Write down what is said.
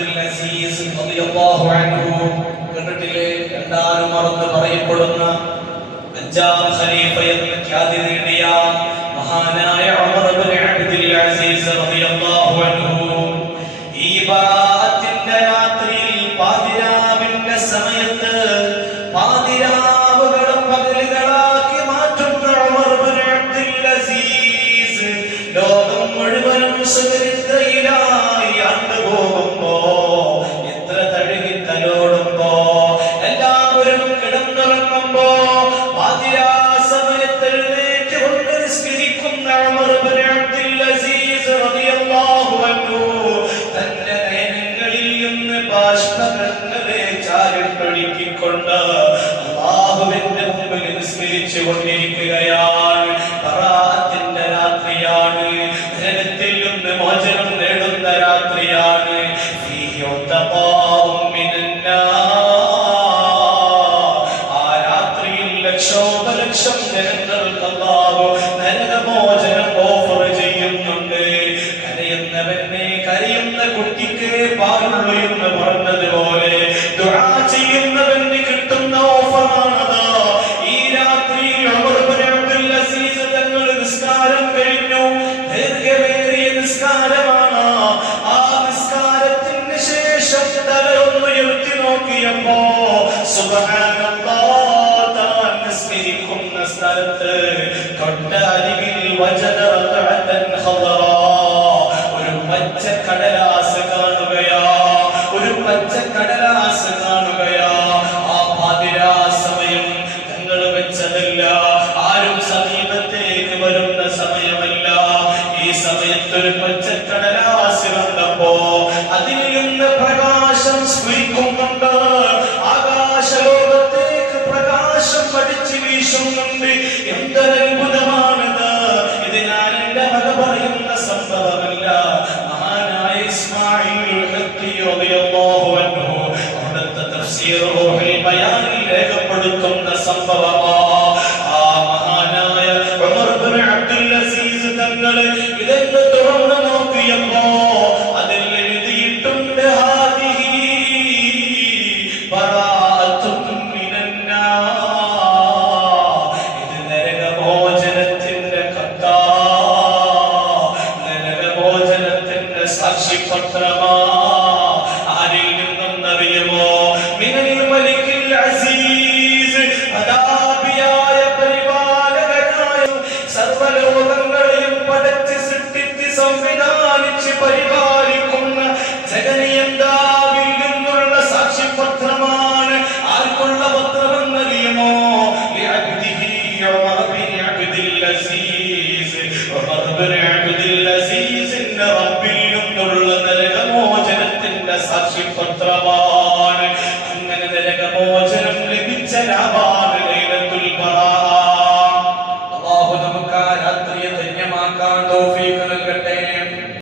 അബ്ദുൽ അസീസ് റളിയല്ലാഹു അൻഹു കണ്ടിട്ടില്ലേ, രണ്ടാലും മറന്ന് പറയപ്പെടുന്ന അഞ്ചാം ഖലീഫ എന്ന ഖ്യാതി നേടിയ മഹാനായ ഉമർ ഇബ്നു അബ്ദുൽ അസീസ് റളിയല്ലാഹു അൻഹു ഈ ബറാഅത്തിന്റെ രാത്രിയിൽ പാതിരാവിന്റെ സമയത്ത് പാതിരാവുകളും പകലുകളാക്കി മാറ്റുന്ന ഉമർ ഇബ്നു അബ്ദുൽ അസീസ് ലോകം മുഴുവനും സുഖനിദ്രയിലായി ആണ്ടുപോകുമ്പോ, എത്ര തഴുകി തലോടുമ്പോ, എല്ലാവരും കിടന്നുറങ്ങുമ്പോ പാതിരാ സമയത്ത് എഴുന്നേറ്റ് കൊണ്ട് നിസ്കരിക്കുന്ന ഉമർ ഇബ്നു അബ്ദുൽ അസീസ് റളിയല്ലാഹു അൻഹു തന്റെ നയനങ്ങളിൽ നിന്ന് ബാഷ്പകങ്ങളെ ചാരിട്ടൊഴുക്കിക്കൊണ്ട് അല്ലാഹുവിന്റെ മുമ്പിൽ നിസ്കരിച്ചു കൊണ്ടിരിക്കുകയാണ്. ബറാഅത്തിന്റെ രാത്രിയാണ്, നരകത്തിൽ നിന്ന് മോചനം നേടുന്ന രാത്രിയാണ്. ആ രാത്രിയിൽ ലക്ഷോപലക്ഷം ജനങ്ങൾക്ക് അല്ലാഹു നരകമോചനം ഓഫർ ചെയ്യുന്നുണ്ട്. കരയുന്നവനെ, കരയുന്ന കുട്ടിക്ക് പാലുള്ളൂ എന്ന് പറഞ്ഞതുപോലെ ദുആ ചെയ്യുന്നവന് കിട്ടുന്ന ഓഫറാണത്. ഈ രാത്രിയിൽ ഉമർ ഇബ്നു അബ്ദുൽ അസീസ് തങ്ങൾ നിസ്കാരം കഴിഞ്ഞു. ദീർഘമേറിയ നിസ്കാരമാണ്. ആ നിസ്കാരത്തിന് ശേഷം തലയൊന്നുയർത്തി നോക്കിയപ്പോ സുബ്ഹാനല്ലാഹ്, താൻ നിസ്കരിക്കുന്ന സ്ഥലത്ത് തൊട്ടരികിൽ വജദ റകഅതൻ ഖദറാ, ഒരു പച്ച കടലാസ് കാണുകയാ, ഒരു പച്ച കടലാസ് കാണുകയാ. ആ പാതിരാ സമയം തങ്ങൾ വെച്ചതല്ല, ആരും സമീപത്തേക്ക് വരുന്ന സമയമല്ല. ഈ സമയത്ത് ഒരു പച്ച കടലാസ് കണ്ടപ്പോ അതിൽ നിന്ന് പ്രകാശം സ്ഫുരിക്കുന്നുണ്ട്. ആകാശലോകത്തേക്ക് പ്രകാശം അടിച്ചു വീശുന്നുണ്ട്. എന്തൊരത്ഭുതമാണത്! ഇത് ഞാൻ എന്റെ മക പറയുന്ന സംഭവമല്ല. മഹാനായ ഇസ്മാഈൽ ഹഖി റളിയല്ലാഹു അൻഹു അവിടുത്തെ തഫ്സീർ റൂഹുൽ ബയാനിൽ രേഖപ്പെടുത്തുന്ന സംഭവമാ. ആ മഹാനായ ഉമർ ഇബ്നു അബ്ദുൽ അസീസ് തങ്ങൾ ഇതെന്ന് തുറന്നു നോക്കിയപ്പോ അതിൽ എഴുതിയിട്ടുണ്ട്, ഹാദിഹി ബറാഅത്തുൻ മിനന്നാർ, ഇത് നരകമോചനത്തിന്റെ കത്താ, നരകമോചനത്തിന്റെ സാക്ഷ്യപത്രമാ. ആരിൽ നിന്നെന്നറിയുമോ? മിനൽ മലിക്കിൽ അസീസ്, അദാബിയായ പരിപാലകനായ സർവ്വലോകം